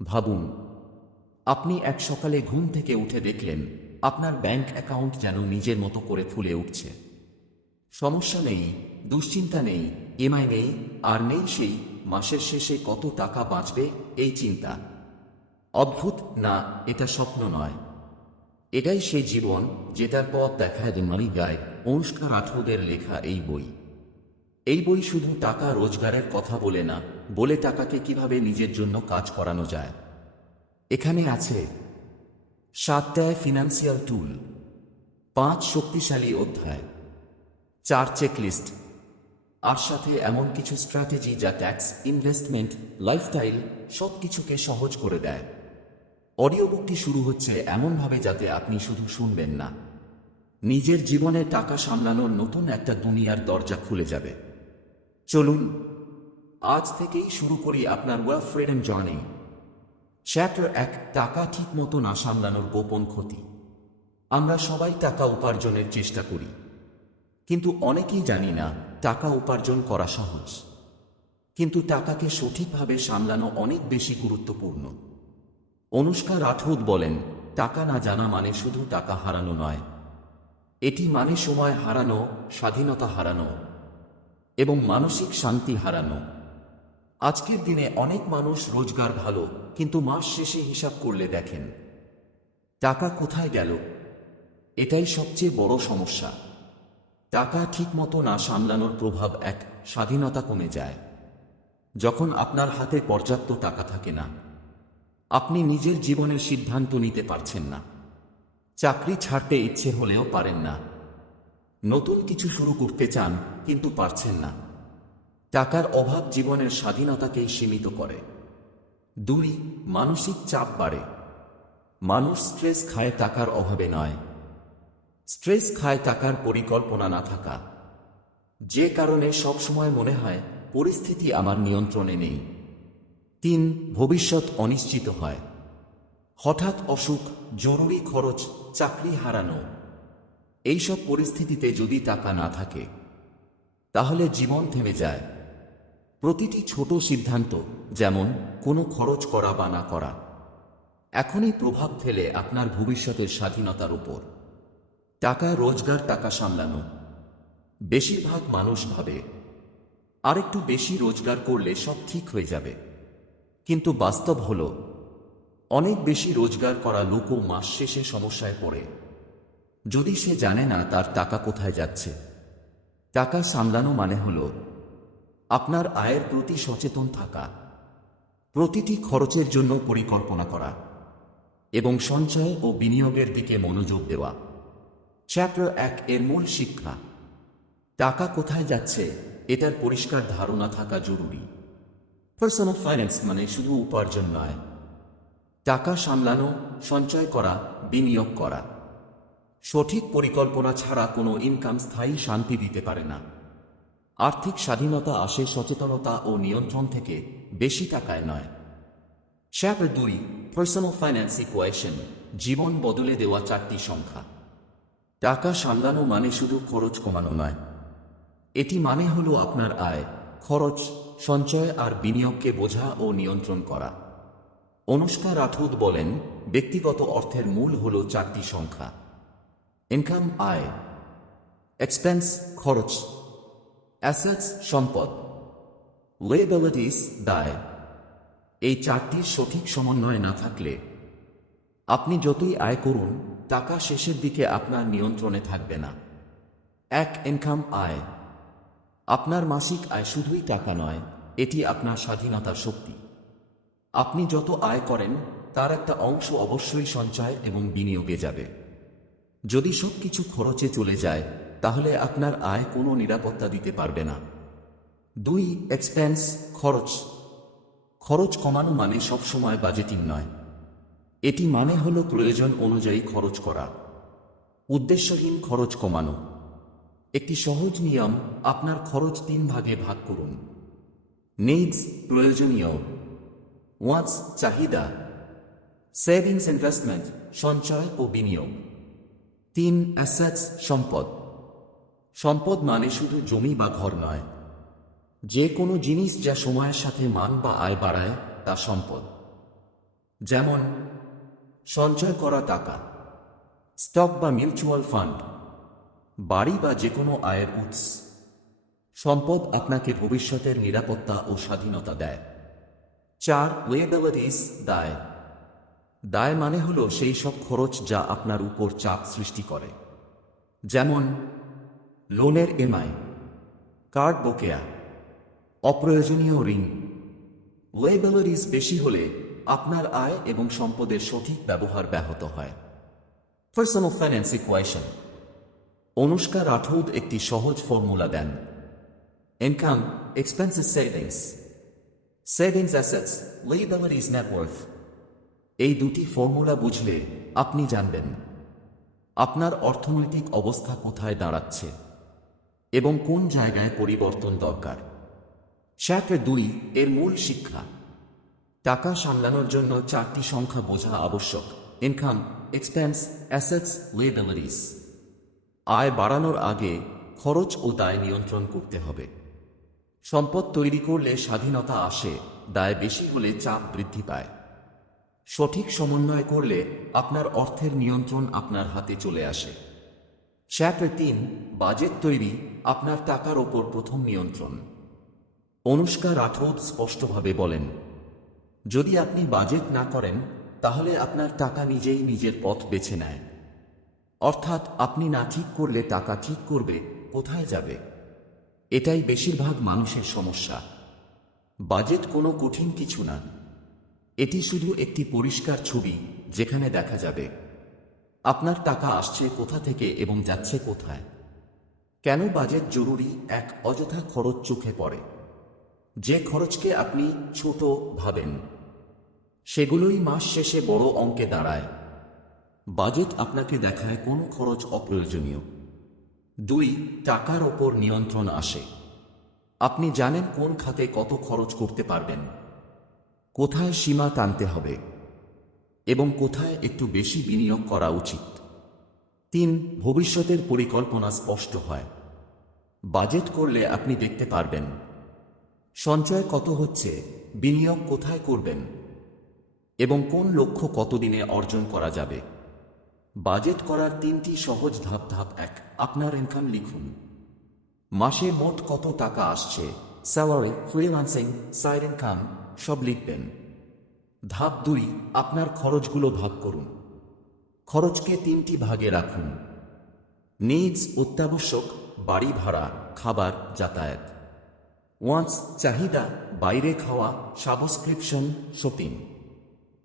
ভাবুন, আপনি এক সকালে ঘুম থেকে উঠে দেখলেন আপনার ব্যাংক অ্যাকাউন্ট যেন নিজের মতো করে ফুলে উঠছে। সমস্যা নেই, দুশ্চিন্তা নেই, ইএমআই নেই, আর নেই সেই মাসের শেষে কত টাকা বাঁচবে এই চিন্তা। অদ্ভুত না? এটা স্বপ্ন নয়, এটাই সেই জীবন যেটার পথ দেখায় দ্য মানি গাইড, অনুষ্কা রাঠোদের লেখা এই বই। এই বই শুধু টাকা রোজগারের কথা বলে না, বলে টাকাকে কিভাবে নিজের জন্য কাজ করানো যায়। এখানে আছে 7টা ফিনান্সিয়াল টুল, 5 শক্তিশালী অধ্যায়, 4 চেকলিস্ট, আর সাথে এমন কিছু স্ট্র্যাটেজি যা ট্যাক্স, ইনভেস্টমেন্ট, লাইফস্টাইল সব কিছুকে সহজ করে দেয়। অডিও বুকটি শুরু হচ্ছে এমনভাবে যাতে আপনি শুধু শুনবেন না, নিজের জীবনে টাকা সামলানোর নতুন একটা দুনিয়ার দরজা খুলে যাবে। চলুন আজ থেকেই শুরু করি আপনার ওয়েলথ ফ্রিডম জার্নি। চ্যাপ্টার 1, টাকা ঠিক মতো না সামলানোর গোপন ক্ষতি। আমরা সবাই টাকা উপার্জনের চেষ্টা করি, কিন্তু অনেকেই জানি না টাকা উপার্জন করা সহজ, কিন্তু টাকাকে সঠিকভাবে সামলানো অনেক বেশি গুরুত্বপূর্ণ। অনুষ্কা রাঠোদ বলেন, টাকা না জানা মানে শুধু টাকা হারানো নয়, এটি মানে সময় হারানো, স্বাধীনতা হারানো এবং মানসিক শান্তি হারানো। আজকের দিনে অনেক মানুষ রোজগার ভালো, কিন্তু মাস শেষে হিসাব করলে দেখেন টাকা কোথায় গেল। এটাই সবচেয়ে বড় সমস্যা। টাকা ঠিকমতো না সামলানোর প্রভাব 1, স্বাধীনতা কমে যায়। যখন আপনার হাতে পর্যাপ্ত টাকা থাকে না, আপনি নিজের জীবনের সিদ্ধান্ত নিতে পারছেন না, চাকরি ছাড়তে ইচ্ছে হলেও পারেন না, নতুন কিছু শুরু করতে চান কিন্তু পারছেন না। টাকার অভাব জীবনের স্বাধীনতাকেই সীমিত করে। 2, মানসিক চাপ বাড়ে। মানুষ স্ট্রেস খায় টাকার অভাবে নয়, স্ট্রেস খায় টাকার পরিকল্পনা না থাকা, যে কারণে সবসময় মনে হয় পরিস্থিতি আমার নিয়ন্ত্রণে নেই। 3, ভবিষ্যৎ অনিশ্চিত হয়। হঠাৎ অসুখ, জরুরি খরচ, চাকরি হারানো, এইসব পরিস্থিতিতে যদি টাকা না থাকে, তাহলে জীবন থেমে যায়। প্রতিটি ছোট সিদ্ধান্ত, যেমন কোনো খরচ করা বা না করা, এখনই প্রভাব ফেলে আপনার ভবিষ্যতের স্বাধীনতার উপর। টাকা রোজগার, টাকা সামলানো। বেশিরভাগ মানুষ ভাবে আরেকটু বেশি রোজগার করলে সব ঠিক হয়ে যাবে, কিন্তু বাস্তব হলো অনেক বেশি রোজগার করা লোকও মাস শেষে সমস্যায় পড়ে, যদি সে জানে না তার টাকা কোথায় যাচ্ছে। টাকা সামলানো মানে হলো আপনার আয়ের প্রতি সচেতন থাকা, প্রতিটি খরচের জন্য পরিকল্পনা করা এবং সঞ্চয় ও বিনিয়োগের দিকে মনোযোগ দেওয়া। চ্যাপ্টার 1 এর মূল শিক্ষা, টাকা কোথায় যাচ্ছে এটার পরিষ্কার ধারণা থাকা জরুরি। পার্সোনাল ফাইন্যান্স মানে শুধু উপার্জন নয়, টাকা সামলানো, সঞ্চয় করা, বিনিয়োগ করা। সঠিক পরিকল্পনা ছাড়া কোনো ইনকাম স্থায়ী শান্তি দিতে পারে না। আর্থিক স্বাধীনতা আসে সচেতনতা ও নিয়ন্ত্রণ থেকে, বেশি টাকায় নয়। চ্যাপ্টার 2, পার্সোনাল ফাইন্যান্স ইকুয়েশন, জীবন বদলে দেওয়া 4টি সংখ্যা। টাকা সামলানো মানে শুধু খরচ কমানো নয়, এটি মানে হলো আপনার আয়, খরচ, সঞ্চয় আর বিনিয়োগকে বোঝা ও নিয়ন্ত্রণ করা। অনুষ্কা রাঠোদ বলেন, ব্যক্তিগত অর্থের মূল হল 4টি সংখ্যা: ইনকাম আয়, এক্সপেন্স খরচ, অ্যাসেটস সম্পদ, লায়াবিলিটিস দায়। এই 4টির সঠিক সমন্বয় না থাকলে আপনি যতই আয় করুন, টাকা শেষের দিকে আপনার নিয়ন্ত্রণে থাকবে না। 1, ইনকাম আয়। আপনার মাসিক আয় শুধুই টাকা নয়, এটি আপনার স্বাধীনতার শক্তি। আপনি যত আয় করেন তার একটা অংশ অবশ্যই সঞ্চয় এবং বিনিয়োগে যাবে। যদি সব কিছু খরচে চলে যায়, তাহলে আপনার আয় কোনো নিরাপত্তা দিতে পারবে না। 2, এক্সপেন্স খরচ। খরচ কমানো মানে সবসময় বাজেটিং নয়, এটি মানে হলো প্রয়োজন অনুযায়ী খরচ করা, উদ্দেশ্যহীন খরচ কমানো। একটি সহজ নিয়ম, আপনার খরচ 3 ভাগে ভাগ করুন: নিডস প্রয়োজনীয়, ওয়ান্টস চাহিদা, সেভিংস ইনভেস্টমেন্ট সঞ্চয় ও বিনিয়োগ। 3, অ্যাসেটস সম্পদ। সম্পদ মানে শুধু জমি বা ঘর নয়, যে কোনো জিনিস যা সময়ের সাথে মান বা আয় বাড়ায় তা সম্পদ। যেমন সঞ্চয় করা টাকা, স্টক বা মিউচুয়াল ফান্ড, বাড়ি বা যে কোনো আয়ের উৎস। সম্পদ আপনাকে ভবিষ্যতের নিরাপত্তা ও স্বাধীনতা দেয়। 4. ওয়েবিলিটিস, দায়। দায় মানে হলো সেই সব খরচ যা আপনার উপর চাপ সৃষ্টি করে, যেমন লোনের ইএমআই, কার্ড বকেয়া, অপ্রয়োজনীয় ঋণ। ওয়েবিলিটিস বেশি হলে আপনার আয় এবং সম্পদের সঠিক ব্যবহার ব্যাহত হয়। Personal finance equation. Anushka Rathod একটি সহজ ফর্মুলা দেন। Income, expenses, savings assets, liabilities, net worth. এই দুটি ফর্মুলা বুঝলে আপনি জানবেন আপনার অর্থনৈতিক অবস্থা কোথায় দাঁড়াচ্ছে এবং কোন জায়গায় পরিবর্তন দরকার। চ্যাপ্টার 2 এর মূল শিক্ষা। টাকা সামলানোর জন্য 4টি সংখ্যা বোঝা আবশ্যক: ইনকাম, এক্সপেন্স, অ্যাসেটস, লায়াবিলিটিস। আয় বাড়ানোর আগে খরচ ও দায় নিয়ন্ত্রণ করতে হবে। সম্পদ তৈরি করলে স্বাধীনতা আসে, দায় বেশি হলে চাপ বৃদ্ধি পায়। সঠিক সমন্বয় করলে আপনার অর্থের নিয়ন্ত্রণ আপনার হাতে চলে আসে। চ্যাপ্টার 3, বাজেট তৈরি, আপনার টাকার ওপর প্রথম নিয়ন্ত্রণ। অনুষ্কা রাঠৌদ স্পষ্টভাবে বলেন, যদি আপনি বাজেট না করেন তাহলে আপনার টাকা নিজেই নিজের পথ বেছে নেয়। অর্থাৎ আপনি না ঠিক করলে টাকা ঠিক করবে কোথায় যাবে। এটাই বেশিরভাগ মানুষের সমস্যা। বাজেট কোনো কঠিন কিছু না, এটি শুধু একটি পরিষ্কার ছবি যেখানে দেখা যাবে আপনার টাকা আসছে কোথা থেকে এবং যাচ্ছে কোথায়। কেন বাজেট জরুরি? 1. অযথা খরচ চোখে পড়ে। যে খরচকে আপনি ছোট ভাবেন সেগুলোই মাস শেষে বড় অঙ্কে দাঁড়ায়। বাজেট আপনাকে দেখায় কোন খরচ অপ্রয়োজনীয়। 2. টাকার ওপর নিয়ন্ত্রণ আসে। আপনি জানেন কোন খাতে কত খরচ করতে পারবেন, কোথায় সীমা টানতে হবে এবং কোথায় একটু বেশি বিনিয়োগ করা উচিত। 3. ভবিষ্যতের পরিকল্পনা স্পষ্ট হয়। বাজেট করলে আপনি দেখতে পারবেন সঞ্চয় কত হচ্ছে, বিনিয়োগ কোথায় করবেন এবং কোন লক্ষ্য কতদিনে অর্জন করা যাবে। বাজেট করার 3টি সহজ ধাপ। ধাপ 1, আপনার ইনকাম লিখুন। মাসে মোট কত টাকা আসছে, স্যালারি, ফ্রিল্যান্সিং, সাইড ইনকাম সব লিখবেন। ধাপ 2, আপনার খরচগুলো ভাগ করুন। খরচকে 3টি ভাগে রাখুন: নিডস, অত্যাবশ্যক, বাড়ি ভাড়া, খাবার, যাতায়াত। ওয়ান্টস, চাহিদা, বাইরে খাওয়া, সাবস্ক্রিপশন, শপিং।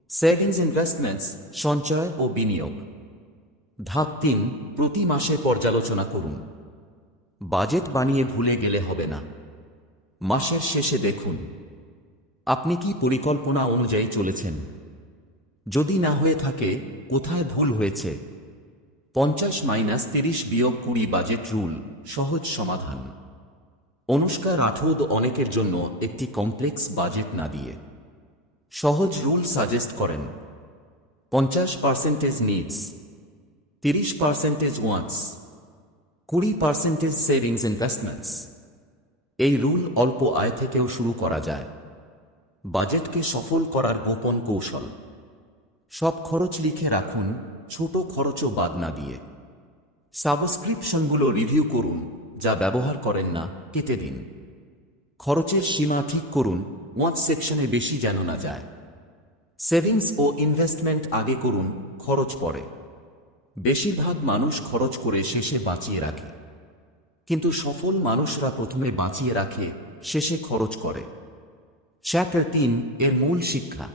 সেভিংস, ইনভেস্টমেন্টস, সঞ্চয় ও বিনিয়োগ। ধাপ 3, প্রতি মাসে পর্যালোচনা করুন। বাজেট বানিয়ে ভুলে গেলে হবে না। মাসের শেষে দেখুন আপনি কি পরিকল্পনা অনুযায়ী চলেছেন। যদি না হয়ে থাকে, কোথায় ভুল হয়েছে। 50-30-20 বাজেট রুল, সহজ সমাধান। অনুষ্কা রাঠৌদ অনেকের জন্য একটি কমপ্লেক্স বাজেট না দিয়ে সহজ রুল সাজেস্ট করেন। 50% নিডস, 30% ওয়ান্টস, 20% সেভিংস, ইনভেস্টমেন্টস। এই রুল অল্প আয় থেকেও শুরু করা যায়। বাজেটকে সফল করার গোপন কৌশল: সব খরচ লিখে রাখুন, ছোট খরচও বাদ না দিয়ে। সাবস্ক্রিপশনগুলো রিভিউ করুন, যা ব্যবহার করেন না কেটে দিন। খরচের সীমা ঠিক করুন, ওয়ান্টস সেকশনে বেশি যেন না যায়। সেভিংস ও ইনভেস্টমেন্ট আগে করুন, খরচ পরে। বেশিরভাগ মানুষ খরচ করে শেষে বাঁচিয়ে রাখে, কিন্তু সফল মানুষরা প্রথমে বাঁচিয়ে রাখে, শেষে খরচ করে। চ্যাপ্টার 3 এর মূল শিক্ষা।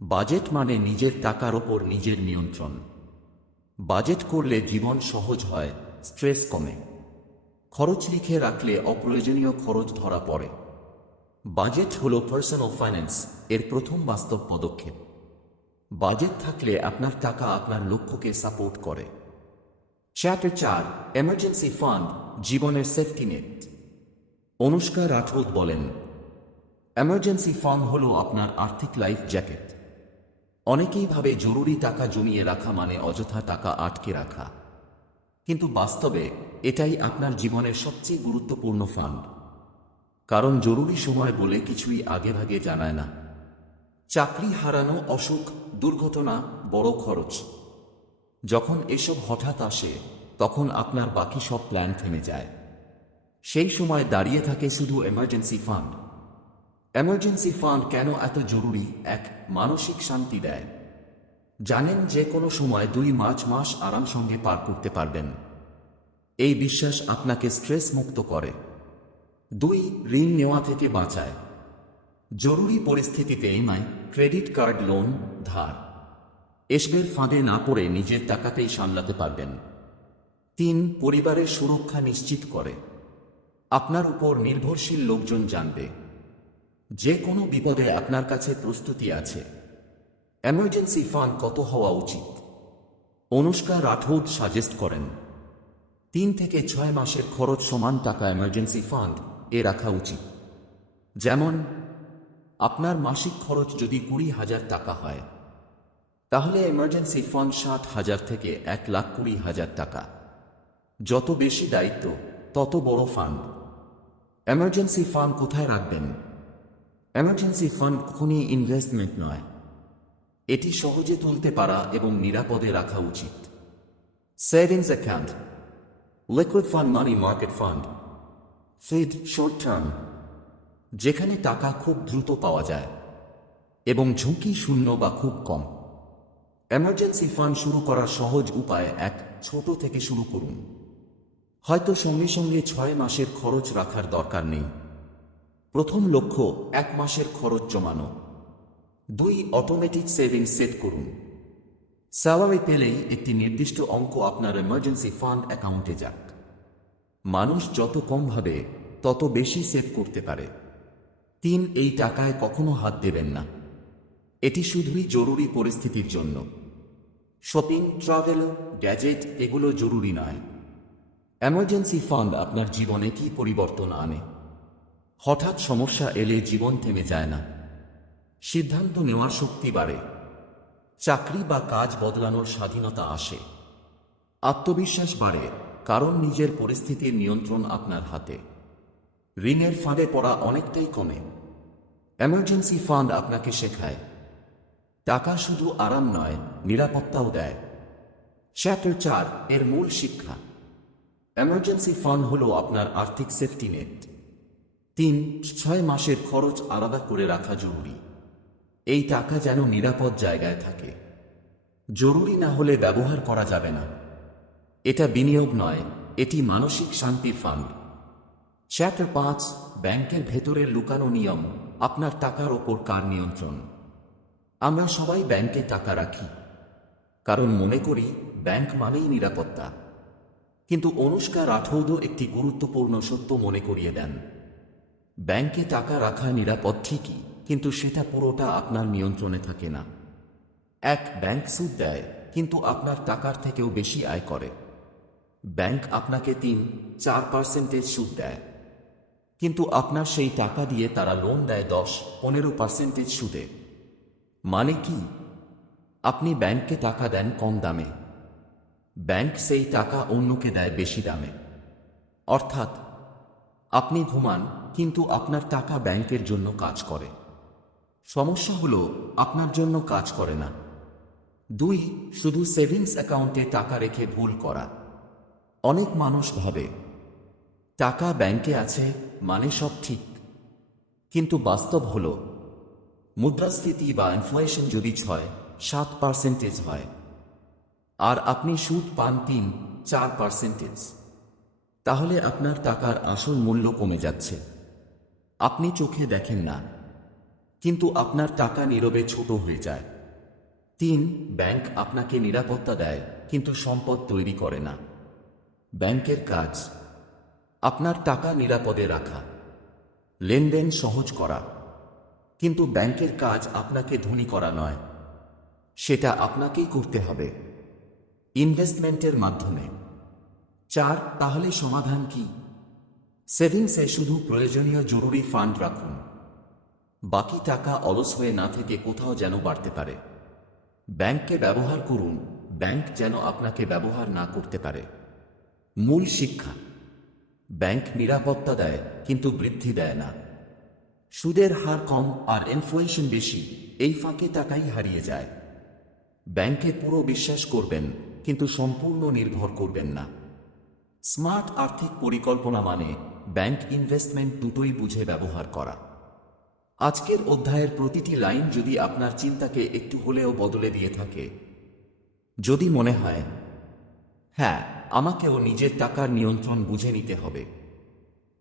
বাজেট মানে নিজের টাকার ওপর নিজের নিয়ন্ত্রণ। বাজেট করলে জীবন সহজ হয়, স্ট্রেস কমে। খরচ লিখে রাখলে অপ্রয়োজনীয় খরচ ধরা পড়ে। বাজেট হলো পার্সোনাল ফাইন্যান্স এর প্রথম বাস্তব পদক্ষেপ। বাজেট থাকলে আপনার টাকা আপনার লক্ষ্যকে সাপোর্ট করে। চ্যাপ্টার 4, এমার্জেন্সি ফান্ড, জীবনের সেফটি নেট। অনুষ্কা রাঠৌদ বলেন, এমার্জেন্সি ফান্ড হলো আপনার আর্থিক লাইফ জ্যাকেট। অনেকেই ভাবে জরুরি টাকা জমিয়ে রাখা মানে অযথা টাকা আটকে রাখা, কিন্তু বাস্তবে এটাই আপনার জীবনের সবচেয়ে গুরুত্বপূর্ণ ফান্ড। কারণ জরুরি সময় বলে কিছুই আগেভাগে জানায় না। চাকরি হারানো, অসুখ, দুর্ঘটনা, বড় খরচ। যখন এসব হঠাৎ আসে তখন আপনার বাকি সব প্ল্যান থেমে যায়। সেই সময় দাঁড়িয়ে থাকে শুধু এমার্জেন্সি ফান্ড। এমার্জেন্সি ফান্ড কেন এত জরুরি? এক, মানসিক শান্তি দেয়। জানেন যে কোনো সময় 2-5 মাস আরাম সঙ্গে পার করতে পারবেন। এই বিশ্বাস আপনাকে স্ট্রেস মুক্ত করে। 2, ঋণ নেওয়া থেকে বাঁচায়। জরুরি পরিস্থিতিতে ইএমআই, ক্রেডিট কার্ড, লোন, ধার এসবের ফাঁদে না পড়ে নিজের টাকাতেই সামলাতে পারবেন। 3, পরিবারের সুরক্ষা নিশ্চিত করে। আপনার উপর নির্ভরশীল লোকজন জানবে যে কোনো বিপদে আপনার কাছে প্রস্তুতি আছে। এমার্জেন্সি ফান্ড কত হওয়া উচিত? অনুষ্কা রাঠৌর সাজেস্ট করেন 3 থেকে 6 মাসের খরচ সমান টাকা এমার্জেন্সি ফান্ড এ রাখা উচিত। যেমন আপনার মাসিক খরচ যদি 20,000 টাকা হয়, তাহলে এমার্জেন্সি ফান্ড 60,000 থেকে 1,20,000 টাকা। যত বেশি দায়িত্ব তত বড় ফান্ড। এমার্জেন্সি ফান্ড কোথায় রাখবেন? এমার্জেন্সি ফান্ড কখনই ইনভেস্টমেন্ট নয়, এটি সহজে তুলতে পারা এবং নিরাপদে রাখা উচিত। Savings account, liquid fund, money market fund, feed, short term, যেখানে টাকা খুব দ্রুত পাওয়া যায় এবং ঝুঁকি শূন্য বা খুব কম। এমার্জেন্সি ফান্ড শুরু করার সহজ উপায়: 1, ছোট থেকে শুরু করুন। হয়তো সঙ্গে সঙ্গে 6 মাসের খরচ রাখার দরকার নেই। প্রথম লক্ষ্য 1 মাসের খরচ জমানো। 2, অটোমেটিক সেভিংস সেট করুন। স্যালারি পেলেই একটি নির্দিষ্ট অঙ্ক আপনার এমার্জেন্সি ফান্ড অ্যাকাউন্টে যাক। মানুষ যত কম ভাবে তত বেশি সেভ করতে পারে। 3, এই টাকায় কখনো হাত দেবেন না, এটি শুধুই জরুরি পরিস্থিতির জন্য। শপিং, ট্রাভেল, গ্যাজেট এগুলো জরুরি নয়। এমার্জেন্সি ফান্ড আপনার জীবনে কি পরিবর্তন আনে? হঠাৎ সমস্যা এলে জীবন থেমে যায় না, সিদ্ধান্ত নেওয়ার শক্তি বাড়ে, চাকরি বা কাজ বদলানোর স্বাধীনতা আসে, আত্মবিশ্বাস বাড়ে, কারণ নিজের পরিস্থিতির নিয়ন্ত্রণ আপনার হাতে। ঋণের ফাঁদে পড়া অনেকটাই কমে। এমার্জেন্সি ফান্ড আপনাকে শেখায় টাকা শুধু আরাম নয়, নিরাপত্তাও দেয়। চ্যাপ্টার 4 এর মূল শিক্ষা। এমার্জেন্সি ফান্ড হল আপনার আর্থিক সেফটি নেট। 3, 6 মাসের খরচ আলাদা করে রাখা জরুরি। এই টাকা যেন নিরাপদ জায়গায় থাকে। জরুরি না হলে ব্যবহার করা যাবে না। এটা বিনিয়োগ নয়, এটি মানসিক শান্তির ফান্ড। চ্যাপ্টার 5 ব্যাংকের ভেতরের লুকানো নিয়ম। আপনার টাকার ওপর কার নিয়ন্ত্রণ? আমরা সবাই ব্যাংকে টাকা রাখি, কারণ মনে করি ব্যাংক মানেই নিরাপত্তা। কিন্তু অনুষ্কা রাঠৌর একটি গুরুত্বপূর্ণ সত্য মনে করিয়ে দেন। ব্যাংকে টাকা রাখা নিরাপদ ঠিকই, কিন্তু সেটা পুরোটা আপনার নিয়ন্ত্রণে থাকে না। 1, ব্যাংক সুদ দেয়, কিন্তু আপনার টাকার থেকেও বেশি আয় করে। ব্যাংক আপনাকে 3-4% সুদ দেয়, কিন্তু আপনার সেই টাকা দিয়ে তারা লোন দেয় 10-15% সুদে। মানে কি? আপনি ব্যাংককে টাকা দেন কম দামে, ব্যাংক সেই টাকা অন্যকে দেয় বেশি দামে। অর্থাৎ আপনি ঘুমান, কিন্তু আপনার টাকা ব্যাংকের জন্য কাজ করে। সমস্যা হলো আপনার জন্য কাজ করে না। 2, শুধু সেভিংস অ্যাকাউন্টে টাকা রেখে ভুল করা। অনেক মানুষ ভাবে টাকা ব্যাংকে আছে মানে সব ঠিক, কিন্তু বাস্তব হলো মুদ্রাস্ফীতি বা ইনফ্লেশন যদি 6-7% হয় আর আপনি সুদ পান 3-4%, তাহলে আপনার টাকার আসল মূল্য কমে যাচ্ছে। আপনি চোখে দেখেন না, কিন্তু আপনার টাকা নীরবে ছোট হয়ে যায়। 3, ব্যাংক আপনাকে নিরাপত্তা দেয়, কিন্তু সম্পদ তৈরি করে না। ব্যাংকের কাজ আপনার টাকা নিরাপদে রাখা, লেনদেন সহজ করা, কিন্তু ব্যাংকের কাজ আপনাকে ধনী করা নয়। সেটা আপনাকেই করতে হবে, ইনভেস্টমেন্টের মাধ্যমে। 4, তাহলে সমাধান কি? সেভিংসে শুধু প্রয়োজনীয় জরুরি ফান্ড রাখুন, বাকি টাকা অলস হয়ে না থেকে কোথাও যেন বাড়তে পারে। ব্যাংককে ব্যবহার করুন, ব্যাংক যেন আপনাকে ব্যবহার না করতে পারে। মূল শিক্ষা: ব্যাংক নিরাপত্তা দেয়, কিন্তু বৃদ্ধি দেয় না। সুদের হার কম আর ইনফ্লেশন বেশি, এই ফাঁকে টাকাই হারিয়ে যায়। ব্যাংকে পুরো বিশ্বাস করবেন, কিন্তু সম্পূর্ণ নির্ভর করবেন না। স্মার্ট আর্থিক পরিকল্পনা মানে ব্যাংক ইনভেস্টমেন্ট দুটোই বুঝে ব্যবহার করা। আজকের অধ্যায়ের প্রতিটি লাইন যদি আপনার চিন্তাকে একটু হলেও বদলে দিয়ে থাকে, যদি মনে হয় হ্যাঁ, আমাকেও নিজের টাকার নিয়ন্ত্রণ বুঝে নিতে হবে,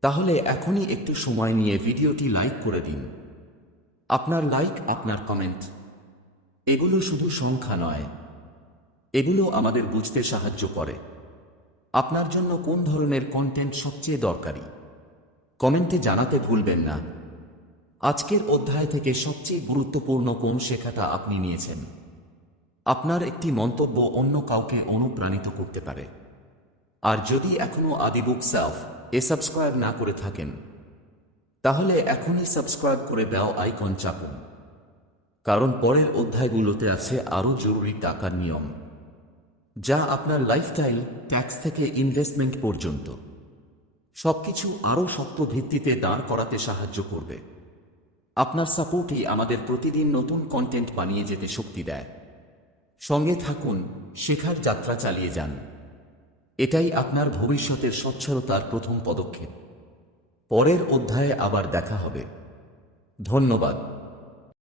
তাহলে এখনই একটু সময় নিয়ে ভিডিওটি লাইক করে দিন। আপনার লাইক, আপনার কমেন্ট, এগুলো শুধু সংখ্যা নয়, এগুলো আমাদের বুঝতে সাহায্য করে আপনার জন্য কোন ধরনের কন্টেন্ট সবচেয়ে দরকারি। কমেন্টে জানাতে ভুলবেন না আজকের অধ্যায় থেকে সবচেয়ে গুরুত্বপূর্ণ কোন শেখাটা আপনি নিয়েছেন। আপনার একটি মন্তব্য অন্য কাউকে অনুপ্রাণিত করতে পারে। আর যদি এখনও আদিবুক সেলফ সাবস্ক্রাইব না করে থাকেন, তাহলে এখনই সাবস্ক্রাইব করে বেল আইকন চাপুন, কারণ পরের অধ্যায়গুলোতে আছে আরও জরুরি টাকার নিয়ম, যা আপনার লাইফস্টাইল, ট্যাক্স থেকে ইনভেস্টমেন্ট পর্যন্ত সবকিছু আরও শক্ত ভিত্তিতে দাঁড় করাতে সাহায্য করবে। আপনার সাপোর্টই আমাদের প্রতিদিন নতুন কন্টেন্ট বানিয়ে যেতে শক্তি দেয়। সঙ্গে থাকুন, শেখার যাত্রা চালিয়ে যান। এটাই আপনার ভবিষ্যতের স্বচ্ছলতার প্রথম পদক্ষেপ। পরের অধ্যায়ে আবার দেখা হবে। ধন্যবাদ।